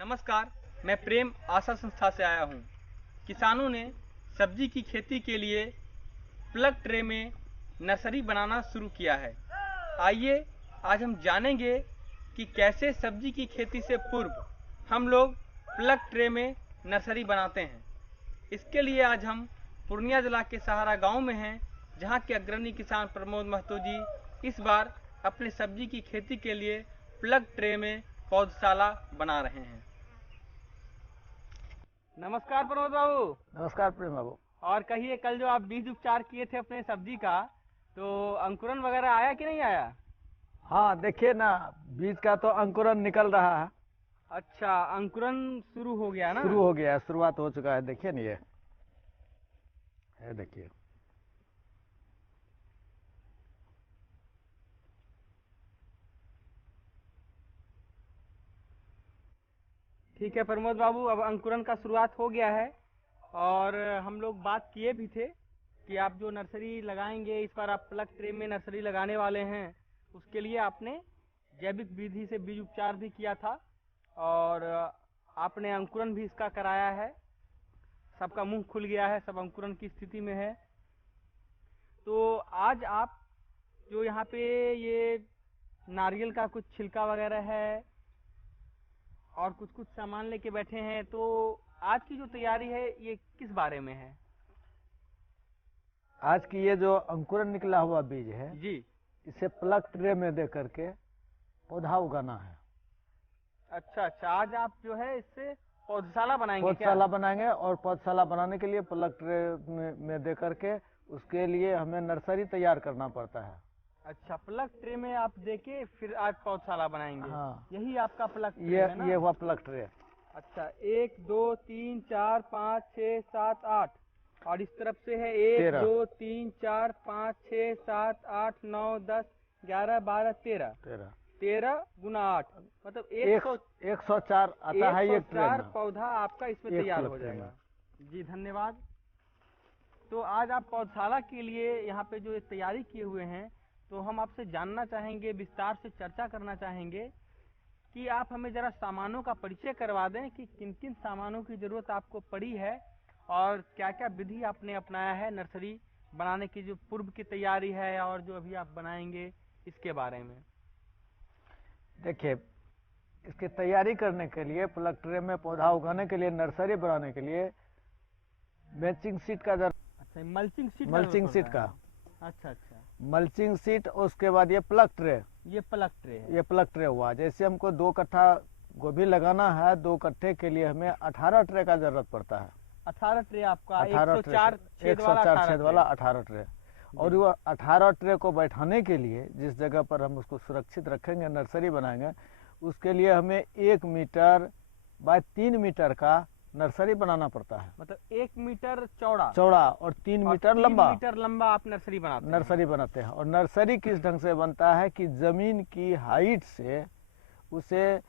नमस्कार, मैं प्रेम आशा संस्था से आया हूँ। किसानों ने सब्जी की खेती के लिए प्लग ट्रे में नर्सरी बनाना शुरू किया है। आइए आज हम जानेंगे कि कैसे सब्जी की खेती से पूर्व हम लोग प्लग ट्रे में नर्सरी बनाते हैं। इसके लिए आज हम पूर्णिया जिला के सहारा गांव में हैं, जहां के अग्रणी किसान प्रमोद महतो जी इस बार अपने सब्जी की खेती के लिए प्लग ट्रे में पौधशाला बना रहे हैं। नमस्कार प्रमोद बाबू। नमस्कार प्रेम बाबू। और कहिए, कल जो आप बीज उपचार किए थे अपने सब्जी का, तो अंकुरन वगैरह आया कि नहीं आया? हाँ, देखिए ना, बीज का तो अंकुरन निकल रहा है। अच्छा, अंकुरन शुरू हो गया ना? शुरू हो गया है, शुरुआत हो चुका है। देखिए ना, ये देखिए। ठीक है प्रमोद बाबू, अब अंकुरन का शुरुआत हो गया है। और हम लोग बात किए भी थे कि आप जो नर्सरी लगाएंगे, इस बार आप प्लग ट्रे में नर्सरी लगाने वाले हैं, उसके लिए आपने जैविक विधि से बीज उपचार भी किया था और आपने अंकुरन भी इसका कराया है। सबका मुंह खुल गया है, सब अंकुरन की स्थिति में है। तो आज आप जो यहाँ पे ये नारियल का कुछ छिलका वगैरह है और कुछ कुछ सामान लेके बैठे हैं, तो आज की जो तैयारी है ये किस बारे में है? आज की ये जो अंकुरन निकला हुआ बीज है जी। इसे प्लग ट्रे में दे करके पौधा उगाना है। अच्छा, आज आप जो है इससे पौधशाला बनाएंगे क्या? पौधशाला बनाएंगे, और पौधशाला बनाने के लिए प्लग ट्रे में दे करके उसके लिए हमें नर्सरी तैयार करना पड़ता है। अच्छा, प्लग ट्रे में आप देके फिर आज पौधशाला बनाएंगे? हाँ, यही आपका प्लग ट्रे है ना? ये हुआ प्लग ट्रे। अच्छा, 1 2 3 4 5 6 7 8 और इस तरफ से है 1 13। 2 3 4 5 6 7 8 9 10 11 12 13 13 गुना 8 मतलब 104 आता है। ये 104 पौधा आपका इसमें तैयार हो ट्रे में। जाएगा। जी धन्यवाद। तो आज आप पौधशाला के लिए यहाँ पे जो तैयारी किए हुए हैं, तो हम आपसे जानना चाहेंगे, विस्तार से चर्चा करना चाहेंगे कि आप हमें जरा सामानों का परिचय करवा दें कि किन किन सामानों की जरूरत आपको पड़ी है और क्या क्या विधि आपने अपनाया है नर्सरी बनाने की, जो पूर्व की तैयारी है और जो अभी आप बनाएंगे, इसके बारे में। देखिए, इसकी तैयारी करने के लिए, प्लग ट्रे में पौधा उगाने के लिए, नर्सरी बनाने के लिए मल्चिंग सीट का अच्छा, मल्चिंग सीट का। अच्छा, मल्चिंग सीट, उसके बाद ये प्लग ट्रे। ये प्लग ट्रे है। ये प्लग ट्रे हुआ। जैसे हमको 2 कट्ठा गोभी लगाना है, 2 कट्ठे के लिए हमें 18 ट्रे का जरूरत पड़ता है। 18 ट्रे आपका? 104 छेद वाला 18 ट्रे। और वो 18 ट्रे को बैठाने के लिए, जिस जगह पर हम उसको सुरक्षित रखेंगे, नर्सरी बनाएंगे, उसके लिए हमें 1 मीटर बाय 3 मीटर का नर्सरी बनाना पड़ता है। मतलब 1 मीटर चौड़ा और 3 मीटर लंबा। 3 मीटर लंबा आप नर्सरी बनाते हैं। और नर्सरी किस ढंग से बनता है कि जमीन की हाइट से उसे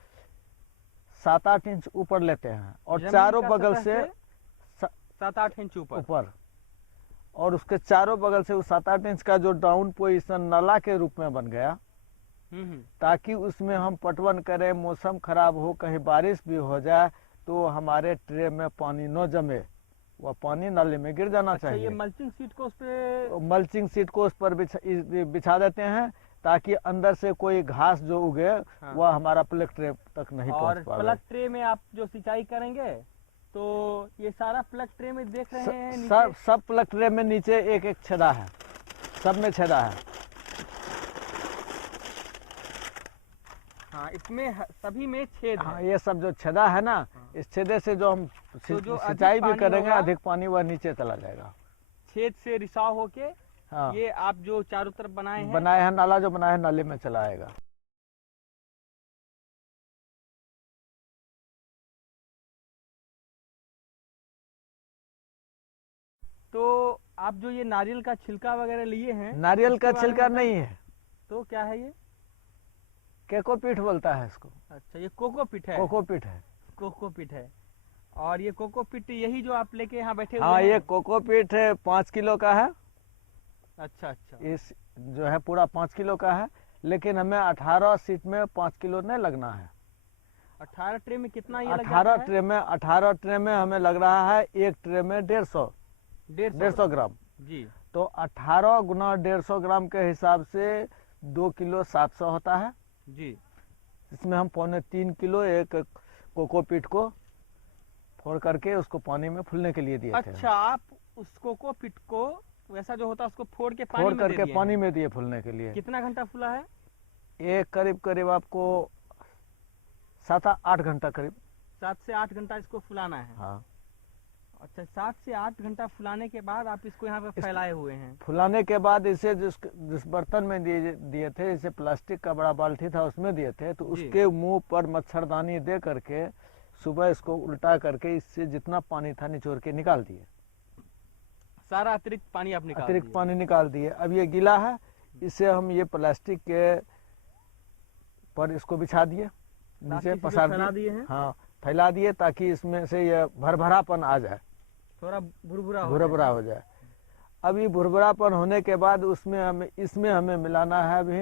7-8 इंच ऊपर लेते हैं और चारों बगल से 7-8 इंच ऊपर, और उसके चारों बगल से उस 7-8 इंच का जो डाउन पोजीशन नाला के रूप में बन गया, ताकि उसमें हम पटवन करें, मौसम खराब हो, कहीं बारिश भी हो जाए तो हमारे ट्रे में पानी न जमे, वह पानी नाले में गिर जाना चाहिए। ये मल्चिंग सीट को उस पर बिछा देते हैं, ताकि अंदर से कोई घास जो उगे वह हमारा प्लग ट्रे तक नहीं पहुंच पाए। और प्लग ट्रे में आप जो सिंचाई करेंगे, तो ये सारा प्लग ट्रे में देख रहे हैं, सब प्लग ट्रे में नीचे एक छेदा है, सब में छेदा है। हाँ, इसमें सभी में छेद है। हाँ, ये सब जो छेदा है ना, इस छेदे से जो हम सिंचाई भी करेंगे, अधिक पानी वह नीचे चला जाएगा। छेद से रिसाव होके हाँ, ये आप जो चारों तरफ बनाए हैं, नाला जो बनाया है, नाले में चला आएगा। तो आप जो ये नारियल का छिलका वगैरह लिए हैं, नारियल का छिलका नहीं है। तो क्या है ये? कोकोपीट बोलता है इसको। अच्छा, ये कोकोपीट है। कोकोपीट है। और ये कोकोपीट यही जो आप लेके यहाँ बैठे हुए हैं? हाँ, ये कोकोपीट 5 किलो का है। अच्छा। इस जो है पूरा 5 किलो का है, लेकिन हमें 18 सीट में 5 किलो नहीं लगना है। 18 ट्रे में कितना ये लग 18 जाता है? ट्रे में 18 ट्रे में हमें लग रहा है एक ट्रे में 150 ग्राम जी। तो 18 गुना 150 ग्राम के हिसाब से 2 किलो 700 होता है जी। इसमें हम 3.25 किलो एक कोकोपीट को फोड़ करके उसको पानी में फूलने के लिए दिए थे। अच्छा, आप उस कोकोपीट को वैसा जो होता है उसको फोड़ के पानी फोड़ में दे करके दिए पानी हैं। में दिए फूलने के लिए। कितना घंटा फूला है? एक करीब आपको 7-8 घंटा करीब। 7 से 8 घंटा इसको फुलाना है। हाँ। अच्छा, 7 से 8 घंटा फुलाने के बाद आप इसको यहाँ पे फैलाए हुए हैं। फुलाने के बाद इसे जिस बर्तन में दिए थे, जैसे प्लास्टिक का बड़ा बाल्टी था उसमें दिए थे, तो जी। उसके मुंह पर मच्छरदानी दे करके सुबह इसको उल्टा करके इससे जितना पानी था निचोड़ के निकाल दिए। सारा अतिरिक्त पानी आप निकाल अतिरिक्त दिए। पानी निकाल दिए। अब ये गीला है, इसे हम ये प्लास्टिक के पर इसको बिछा दिए, नीचे पसार फैला दिए हैं। हाँ, फैला दिए ताकि इसमें से ये भरभरापन आ जाए, थोड़ा भुरभुरा हो जाए। अब ये भुरभुरापन होने के बाद इसमें हमें मिलाना है अभी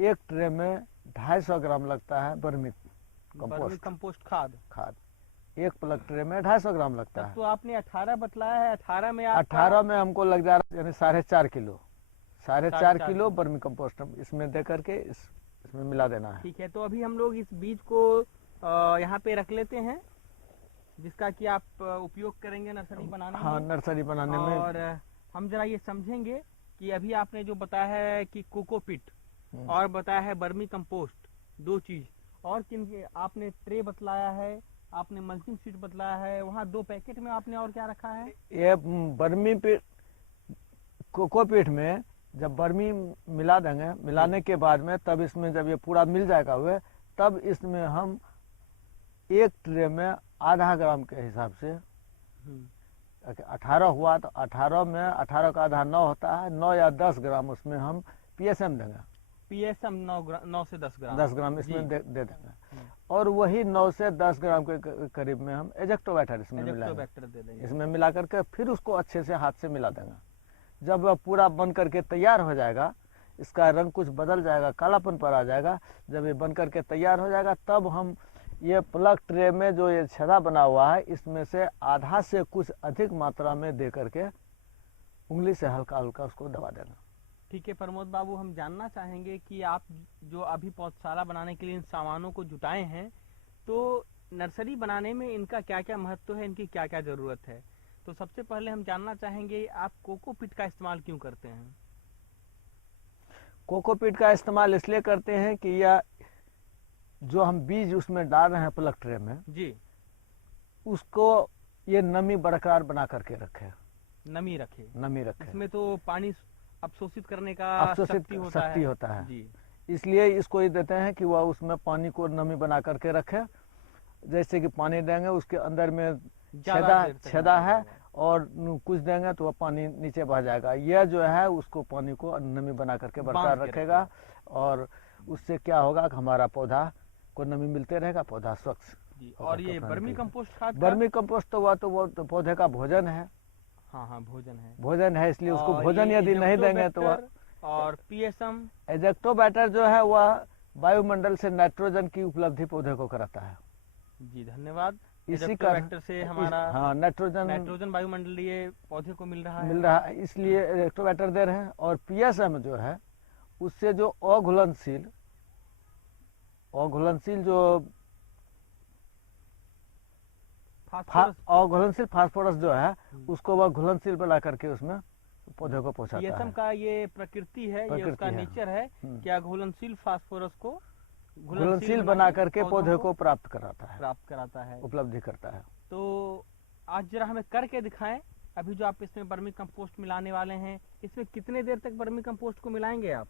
एक ट्रे में 250 ग्राम लगता है वर्मी कंपोस्ट खाद। एक प्लग ट्रे में 250 ग्राम लगता है। तो आपने 18 बतलाया है, 18 में 18 में हमको लग जा रहा है यानी 4.5 किलो 4.5 किलो वर्मी कंपोस्ट इसमें दे करके इसमें मिला देना है। ठीक है, तो अभी हम लोग इस बीज को यहाँ पे रख लेते हैं, जिसका कि आप उपयोग करेंगे नर्सरी बनाने में। हाँ, नर्सरी बनाने में। और हम जरा ये समझेंगे कि अभी आपने जो बताया है कि कोकोपीट और बताया है वर्मी कंपोस्ट, 2 चीज, और किन आपने ट्रे बतलाया है, आपने मल्चिंग शीट बतलाया है, वहाँ 2 पैकेट में आपने और क्या रखा है? ये वर्मी कोकोपीट में जब वर्मी मिला देंगे, मिलाने के बाद में तब इसमें जब ये पूरा मिल जाएगा हुए, तब इसमें हम एक ट्रे में आधा ग्राम के हिसाब से 18 हुआ तो 18 में 18 का आधा 9 होता है, 9 या 10 ग्राम उसमें हम पीएसएम देंगे। पीएसएम 9 से 10 ग्राम। 10 ग्राम इसमें दे देंगे। और वही 9 से 10 ग्राम के करीब में हम एजेक्टोबैक्टर इसमें मिलाएंगे। इसमें मिला करके फिर उसको अच्छे से हाथ से मिला देंगे। जब वह पूरा बन करके तैयार हो जाएगा, इसका रंग कुछ बदल जाएगा, कालापन पर आ जाएगा, जब ये बन करके तैयार हो जाएगा तब हम ये प्लग ट्रे में जो ये छेदा बना हुआ है इसमें से आधा से कुछ अधिक मात्रा में दे करके उंगली से हल्का हल्का उसको दबा देना। ठीक है प्रमोद बाबू, हम जानना चाहेंगे कि आप जो अभी पौधशाला बनाने के लिए इन सामानों को जुटाए हैं, तो नर्सरी बनाने में इनका क्या क्या महत्व है, इनकी क्या क्या जरूरत है? तो सबसे पहले हम जानना चाहेंगे आप कोकोपीट का इस्तेमाल क्यों करते हैं? कोकोपीट का इस्तेमाल इसलिए करते हैं कि यह जो हम बीज उसमें डाल रहे हैं प्लग ट्रे में जी, उसको ये नमी बरकरार बना करके रखे। नमी रखे। इसमें तो पानी अवशोषित करने का शक्ति होता है जी। इसलिए इसको ये देते हैं कि वह उसमें पानी को नमी बना करके रखे। जैसे कि पानी देंगे उसके अंदर में छेदा है और कुछ देंगे तो वह पानी नीचे बह जाएगा। यह जो है उसको पानी को नमी बना करके बरकरार रखेगा और उससे क्या होगा कि हमारा पौधा को नमी मिलते रहेगा, पौधा स्वच्छ। और ये वर्मी कंपोस्ट खाद, वर्मी कंपोस्ट तो वो पौधे का भोजन है। हाँ, भोजन है, इसलिए उसको भोजन यदि नहीं देंगे तो और पीएसएम एजेक्टोबैक्टर जो है वह वायुमंडल से नाइट्रोजन की उपलब्धि पौधे को कराता है। जी धन्यवाद। इसी का से हमारा हाँ नाइट्रोजन वायुमंडलीय पौधे को मिल रहा है, इसलिए एजेक्टोबैक्टर दे रहे हैं। और पीएसएम जो है उससे जो अघुलनशील जो अघुलनशील फास्फोरस जो है उसको वह घुलनशील बना करके उसमें पौधे को पहुंचाता है। पीएसएम का ये प्रकृति है, ये उसका नेचर है कि अघुलनशील फास्फोरस को घुलनशील बना करके पौधे को प्राप्त कराता है, उपलब्धि करता है। तो आज जरा हमें करके दिखाएं, अभी जो आप इसमें वर्मी कंपोस्ट मिलाने वाले हैं, इसमें कितने देर तक वर्मी कंपोस्ट को मिलाएंगे आप?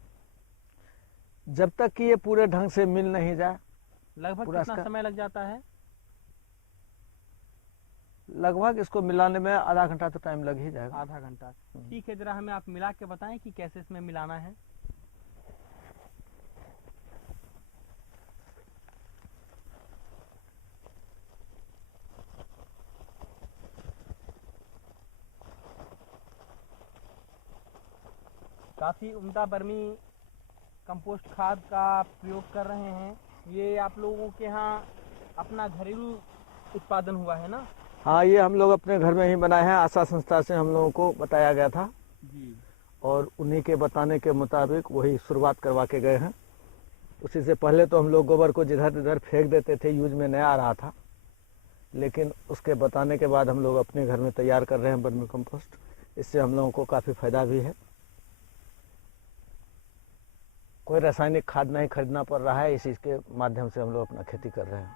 जब तक कि ये पूरे ढंग से मिल नहीं जाए। लगभग कितना समय लग जाता है? लगभग इसको मिलाने में आधा घंटा तो टाइम लग ही जाएगा। आधा घंटा, ठीक है। जरा हमें आप मिला के बताएं कि कैसे इसमें मिलाना है। काफी उम्दा वर्मी कंपोस्ट खाद का प्रयोग कर रहे हैं ये आप लोगों के यहाँ अपना घरेलू उत्पादन हुआ है ना? हाँ, ये हम लोग अपने घर में ही बनाए हैं। आशा संस्था से हम लोगों को बताया गया था जी। और उन्हीं के बताने के मुताबिक वही शुरुआत करवा के गए हैं। उसी से पहले तो हम लोग गोबर को जिधर तिधर फेंक देते थे, यूज में नहीं आ रहा था, लेकिन उसके बताने के बाद हम लोग अपने घर में तैयार कर रहे हैं वर्मी कंपोस्ट। इससे हम लोगों को काफ़ी फायदा भी है। कोई रासायनिक खाद नहीं खरीदना पड़ रहा है, इसी के माध्यम से हम लोग अपना खेती कर रहे हैं।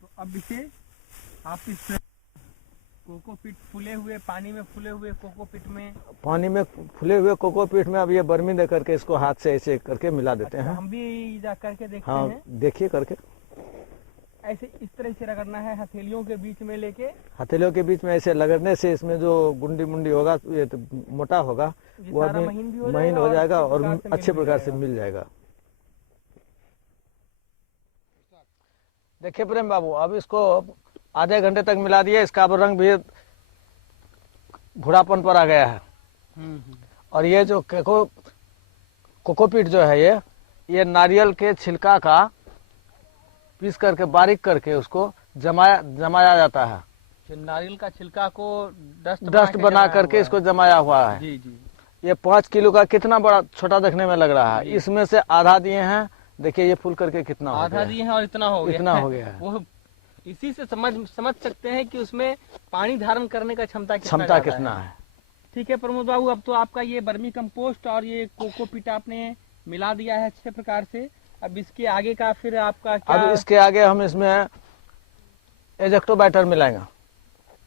तो अब इसे आप इस कोकोपीट फूले हुए पानी में फूले हुए कोकोपीट में अब ये बर्मी दे करके इसको हाथ से ऐसे करके मिला देते हैं। हम भी जा करके देखते हाँ, हैं। देखिए करके ऐसे इस तरह से रगड़ना है, हथेलियों के बीच में लेके। हथेलियों के बीच में ऐसे रगड़ने से इसमें जो गुंडी मुंडी होगा, ये तो मोटा होगा, वो अभी महीन हो जाएगा और अच्छे प्रकार से मिल जाएगा। देखिए प्रेम बाबू, अब इसको आधे घंटे तक मिला दिए, इसका अब रंग भी भूरापन पर आ गया है। और ये जो कोकोपीट जो है, ये नारियल के छिलका का पीस करके बारीक करके उसको जमाया जाता है। नारियल का छिलका को डस्ट बना करके इसको जमाया हुआ है। जी जी। ये 5 किलो का कितना बड़ा छोटा देखने में लग रहा है। इसमें से आधा दिए हैं, देखिए ये फूल करके कितना आधा दिए हैं और इतना हो गया है। वो इसी से समझ सकते हैं कि उसमें पानी धारण करने का क्षमता कितना है। ठीक है प्रमोद बाबू, अब तो आपका ये वर्मी कंपोस्ट और ये कोकोपीट आपने मिला दिया है अच्छे प्रकार से। अब इसके आगे का फिर आपका क्या? अब इसके आगे हम इसमें एजेक्टोबैक्टर मिलाएंगे।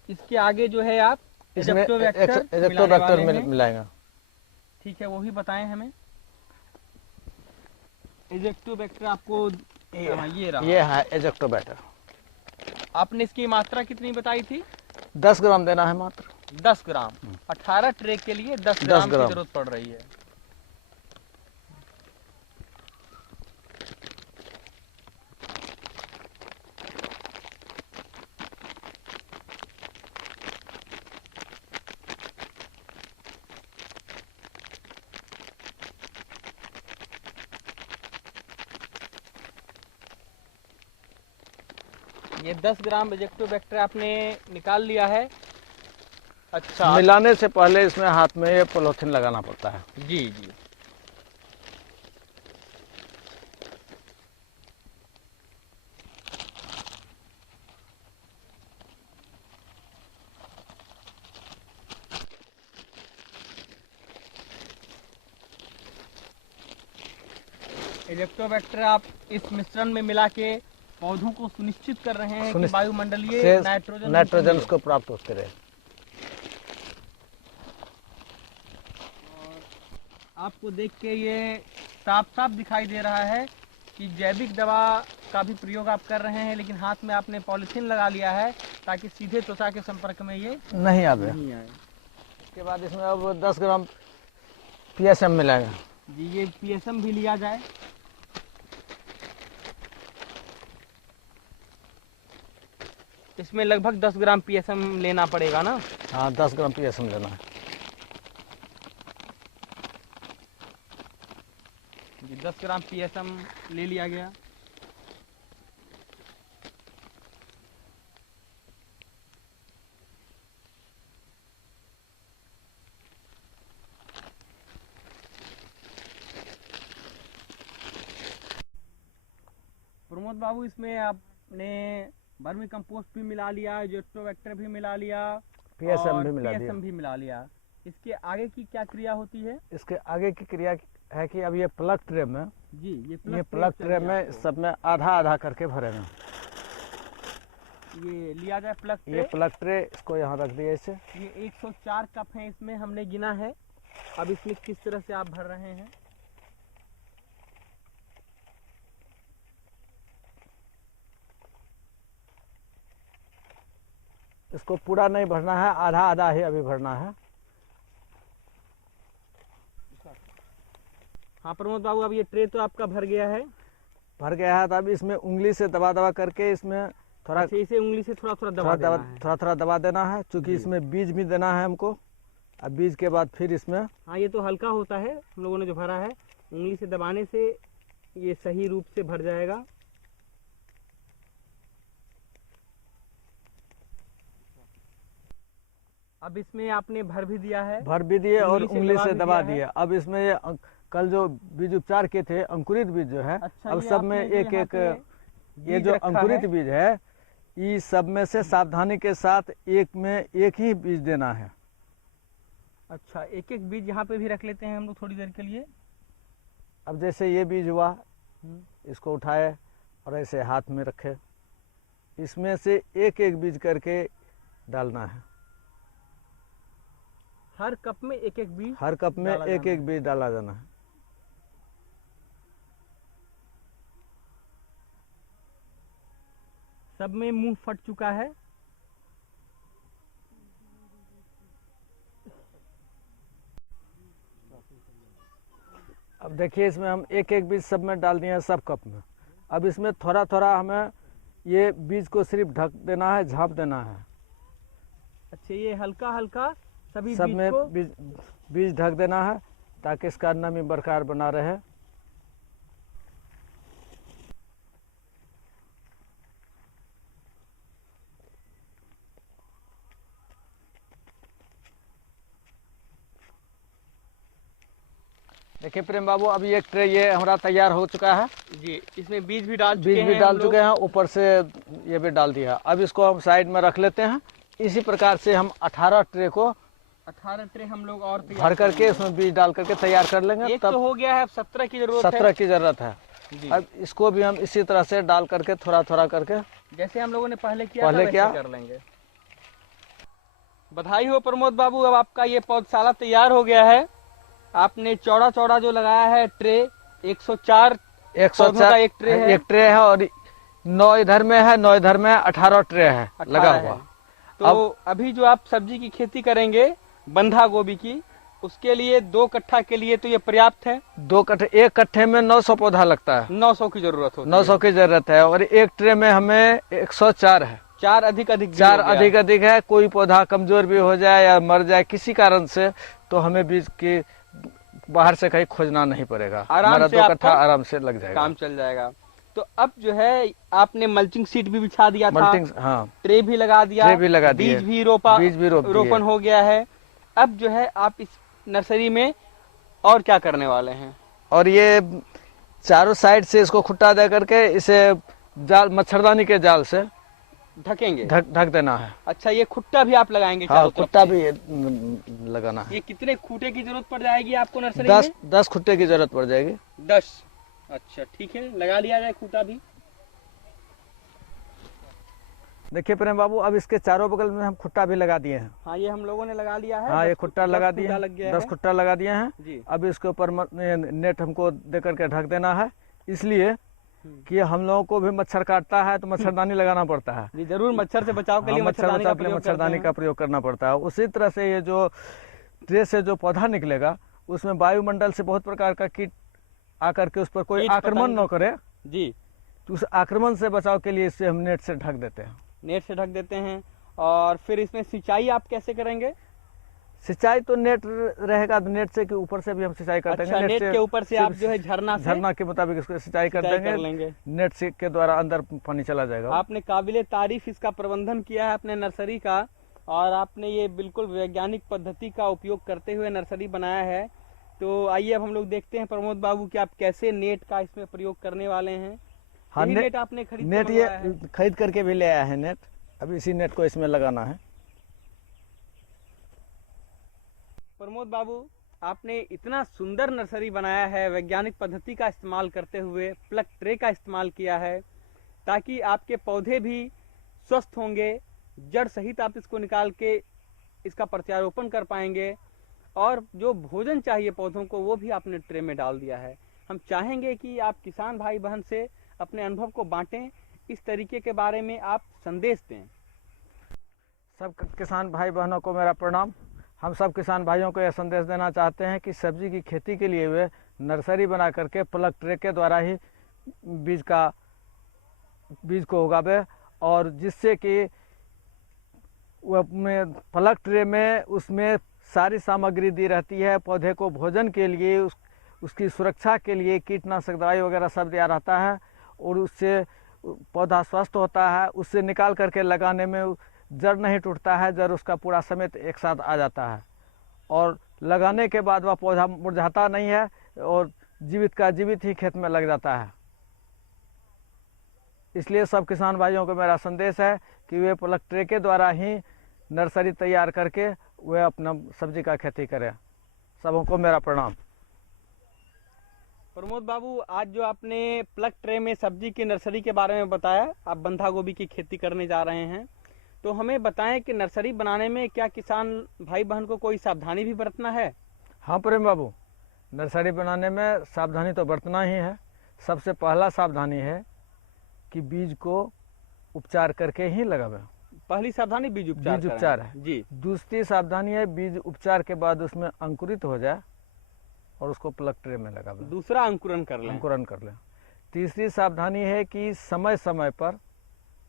इसके आगे जो है आप एजेक्टोबैक्टर मिलाएंगे। ठीक है, वो ही बताएं हमें। एजेक्टोबैक्टर आपको ये है एजेक्टोबैक्टर। आपने इसकी मात्रा कितनी बताई थी? 10 ग्राम देना है मात्र। 10 ग्राम 18 ट्रे के लिए 10 ग्राम की जरूरत पड़ रही है। ये 10 ग्राम एजेक्टोबैक्टर आपने निकाल लिया है। अच्छा, मिलाने से पहले इसमें हाथ में ये पॉलीथिन लगाना पड़ता है। जी जी। एजेक्टोबैक्टर आप इस मिश्रण में मिला के पौधों को सुनिश्चित कर रहे हैं कि वायुमंडलीय नाइट्रोजन उसको प्राप्त होते रहे। और आपको देख के ये साफ साफ दिखाई दे रहा है कि जैविक दवा का भी प्रयोग आप कर रहे हैं, लेकिन हाथ में आपने पॉलीथीन लगा लिया है ताकि सीधे त्वचा के संपर्क में ये नहीं आए। इसके बाद इसमें अब 10 ग्राम PSM मिलाएगा। जी, ये PSM भी लिया जाए। इसमें लगभग 10 ग्राम PSM लेना पड़ेगा ना? हाँ, 10 ग्राम PSM लेना है। जी, 10 ग्राम PSM ले लिया गया। प्रमोद बाबू, इसमें आपने वर्मी कंपोस्ट भी मिला लिया, एजेक्टोबैक्टर भी मिला लिया, PSM भी मिला लिया। इसके आगे की क्या क्रिया होती है? इसके आगे की क्रिया है कि अब ये प्लग ट्रे में जी, ये प्लग ट्रे में सब में आधा आधा करके भरेंगे। ये लिया जाए प्लग ट्रे। ये प्लग ट्रे इसको यहाँ रख दिए ऐसे। ये 104 कप है, इसमें हमने गिना है। अब इसमें किस तरह से आप भर रहे हैं? इसको पूरा नहीं भरना है, आधा आधा ही अभी भरना है। हाँ प्रमोद बाबू, अब ये ट्रे तो आपका भर गया है। तो अब इसमें उंगली से दबा करके इसमें इसे उंगली से थोड़ा थोड़ा दबा देना है, चूंकि इसमें बीज भी देना है हमको। अब बीज के बाद फिर इसमें, हाँ ये तो हल्का होता है, हम लोगों ने जो भरा है उंगली से दबाने से ये सही रूप से भर जाएगा। अब इसमें आपने भर भी दिया है, भर भी दिए और उंगली से दबा दिया दिए। अब इसमें ये कल जो बीज उपचार के थे अंकुरित बीज जो है, अच्छा, अब ये सब में आपने जो एक यहाँ एक पे ये बीज जो रखा अंकुरित है। बीज है, ये सब में से सावधानी के साथ एक में एक ही बीज देना है। अच्छा, एक एक बीज यहाँ पे भी रख लेते हैं हम लोग थोड़ी देर के लिए। अब जैसे ये बीज हुआ, इसको उठाए और ऐसे हाथ में रखे, इसमें से एक एक बीज करके डालना है। हर कप में एक एक बीज, हर कप में एक एक बीज डाला जाना है। सब में मुंह फट चुका है। अब देखिए इसमें हम एक एक बीज सब में डाल दिए हैं, सब कप में। अब इसमें थोड़ा थोड़ा हमें ये बीज को सिर्फ ढक देना है, झाँप देना है। अच्छा, ये हल्का हल्का सभी सब बीज में को बीज ढक देना है ताकि इसका नमी बरकरार बना रहे। देखिए प्रेम बाबू, अभी एक ट्रे ये हमारा तैयार हो चुका है जी। इसमें बीज भी डाल चुके बीज भी हैं डाल चुके हैं, ऊपर से ये भी डाल दिया। अब इसको हम साइड में रख लेते हैं। इसी प्रकार से हम 18 ट्रे को 18 ट्रे हम लोग और भर करके उसमें बीज डाल करके तैयार कर लेंगे। एक तो हो गया है, अब 17 की जरूरत है। 17 की जरूरत है। अब इसको भी हम इसी तरह से डाल करके थोड़ा थोड़ा करके, जैसे हम लोगों ने पहले किया वैसे कर लेंगे। बधाई हो प्रमोद बाबू, अब आपका ये पौधशाला तैयार हो गया है। आपने चौड़ा चौड़ा जो लगाया है ट्रे, 104 का एक ट्रे है और 9 इधर में है, 9 इधर में 18 ट्रे है लगा हुआ। तो अभी जो आप सब्जी की खेती करेंगे बंधा गोभी की, उसके लिए 2 कट्ठा के लिए तो ये पर्याप्त है। 2 कट्ठे, 1 कट्ठे में 900 पौधा लगता है। 900 की जरूरत होती है। 900 की जरूरत है और एक ट्रे में हमें 104 है। 4 अधिक है। कोई पौधा कमजोर भी हो जाए या मर जाए किसी कारण से, तो हमें बीज की बाहर से कहीं खोजना नहीं पड़ेगा। आराम से 2 कट्ठा आराम से लग जाएगा, काम चल जाएगा। तो अब जो है आपने मल्चिंग सीट भी बिछा दिया था, हाँ, ट्रे भी लगा दिया, बीज भी रोपण हो गया है। अब जो है आप इस नर्सरी में और क्या करने वाले हैं? और ये चारों साइड से इसको खुट्टा दे करके इसे जाल, मच्छरदानी के जाल से ढकेंगे, ढक देना है। अच्छा, ये खुट्टा भी आप लगाएंगे? हाँ, खुट्टा भी लगाना है। ये कितने खूटे की जरूरत पड़ जाएगी आपको नर्सरी में? 10 खुट्टे की जरूरत पड़ जाएगी। 10? अच्छा ठीक है, लगा लिया जाए खूटा भी। देखिए प्रेम बाबू, अब इसके चारों बगल में हम खुट्टा भी लगा दिए हैं। हाँ, ये हम लोगों ने लगा लिया है। हाँ, ये खुट्टा लगा दिए, 10 खुट्टा लगा दिए हैं जी। अब इसके ऊपर नेट हमको दे करके ढक देना है, इसलिए कि हम लोगों को भी मच्छर काटता है तो मच्छरदानी लगाना पड़ता है। जी जरूर, मच्छर से बचाव के लिए मच्छरदानी का प्रयोग करना पड़ता है। उसी तरह से ये जो ट्रे से जो पौधा निकलेगा, उसमें वायुमंडल से बहुत प्रकार का कीट आकर के उस पर कोई आक्रमण न करे जी, तो उस आक्रमण से बचाव के लिए इसे हम नेट से ढक देते हैं। नेट से ढक देते हैं। और फिर इसमें सिंचाई आप कैसे करेंगे? सिंचाई तो नेट रहेगा, तो नेट से के ऊपर से भी हम सिंचाई कर देंगे। नेट के ऊपर से आप जो है झरना के मुताबिक इसको सिंचाई कर देंगे। नेट से के द्वारा अंदर पानी चला जाएगा। आपने काबिले तारीफ इसका प्रबंधन किया है अपने नर्सरी का, और आपने ये बिल्कुल वैज्ञानिक पद्धति का उपयोग करते हुए नर्सरी बनाया है। तो आइए अब हम लोग देखते हैं प्रमोद बाबू कि आप कैसे नेट का इसमें प्रयोग करने वाले हैं। हाँ, नेट आपने खरीद करके भी ले आया है नेट। अब इसी नेट को इसमें लगाना है। प्रमोद बाबू, आपने इतना सुंदर नर्सरी बनाया है, वैज्ञानिक पद्धति का इस्तेमाल करते हुए प्लग ट्रे का इस्तेमाल किया है, ताकि आपके पौधे भी स्वस्थ होंगे, जड़ सहित आप इसको निकाल के इसका प्रत्यारोपण कर पाएंगे, और जो भोजन चाहिए पौधों को वो भी आपने ट्रे में डाल दिया है। हम चाहेंगे कि आप किसान भाई बहन से अपने अनुभव को बांटें, इस तरीके के बारे में आप संदेश दें। सब किसान भाई बहनों को मेरा प्रणाम। हम सब किसान भाइयों को यह संदेश देना चाहते हैं कि सब्जी की खेती के लिए वे नर्सरी बना करके प्लग ट्रे के द्वारा ही बीज को उगावे, और जिससे कि वो अपने प्लग ट्रे में उसमें सारी सामग्री दी रहती है। पौधे को भोजन के लिए, उसकी सुरक्षा के लिए कीटनाशक दवाई वगैरह सब दिया रहता है, और उससे पौधा स्वस्थ होता है। उससे निकाल करके लगाने में जड़ नहीं टूटता है, जड़ उसका पूरा समेत एक साथ आ जाता है, और लगाने के बाद वह पौधा मुरझाता नहीं है और जीवित का जीवित ही खेत में लग जाता है। इसलिए सब किसान भाइयों को मेरा संदेश है कि वे प्लग ट्रे के द्वारा ही नर्सरी तैयार करके वे अपना सब्जी का खेती करें। सबों को मेरा प्रणाम। प्रमोद बाबू, आज जो आपने प्लग ट्रे में सब्जी की नर्सरी के बारे में बताया, आप बंधा गोभी की खेती करने जा रहे हैं, तो हमें बताएं कि नर्सरी बनाने में क्या किसान भाई बहन को कोई सावधानी भी बरतना है? हाँ प्रेम बाबू, नर्सरी बनाने में सावधानी तो बरतना ही है। सबसे पहला सावधानी है कि बीज को उपचार करके ही लगावें। पहली सावधानी बीज उपचार है जी। दूसरी सावधानी है बीज उपचार के बाद उसमें अंकुरित हो जाए और उसको प्लग ट्रे में लगावें। दूसरा अंकुरन कर लें। तीसरी सावधानी है कि समय समय पर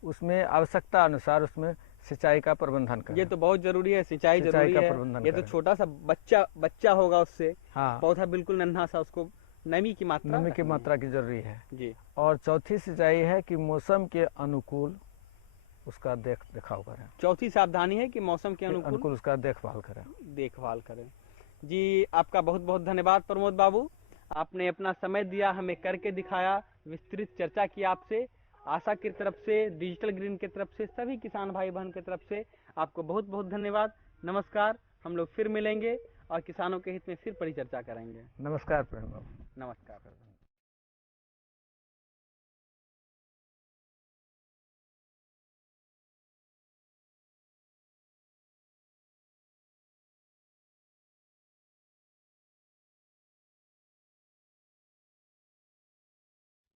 उसमें आवश्यकता अनुसार उसमें सिंचाई का प्रबंधन करें। ये तो बहुत जरूरी है, सिंचाई जरूरी का है। प्रबंधन ये तो छोटा सा बच्चा होगा, उससे हाँ, पौधा बिल्कुल नन्हा सा, उसको नमी की मात्रा की जरूरी है जी। और चौथी सिंचाई है कि मौसम के अनुकूल उसका देखभाल करें। चौथी सावधानी है कि मौसम के अनुकूल उसका देखभाल करें। जी, आपका बहुत बहुत धन्यवाद प्रमोद बाबू, आपने अपना समय दिया, हमें करके दिखाया, विस्तृत चर्चा की आपसे। आशा की तरफ से, डिजिटल ग्रीन की तरफ से, सभी किसान भाई बहन की तरफ से आपको बहुत बहुत धन्यवाद। नमस्कार। हम लोग फिर मिलेंगे और किसानों के हित में फिर परिचर्चा करेंगे। नमस्कार प्रेम बाबू। नमस्कार।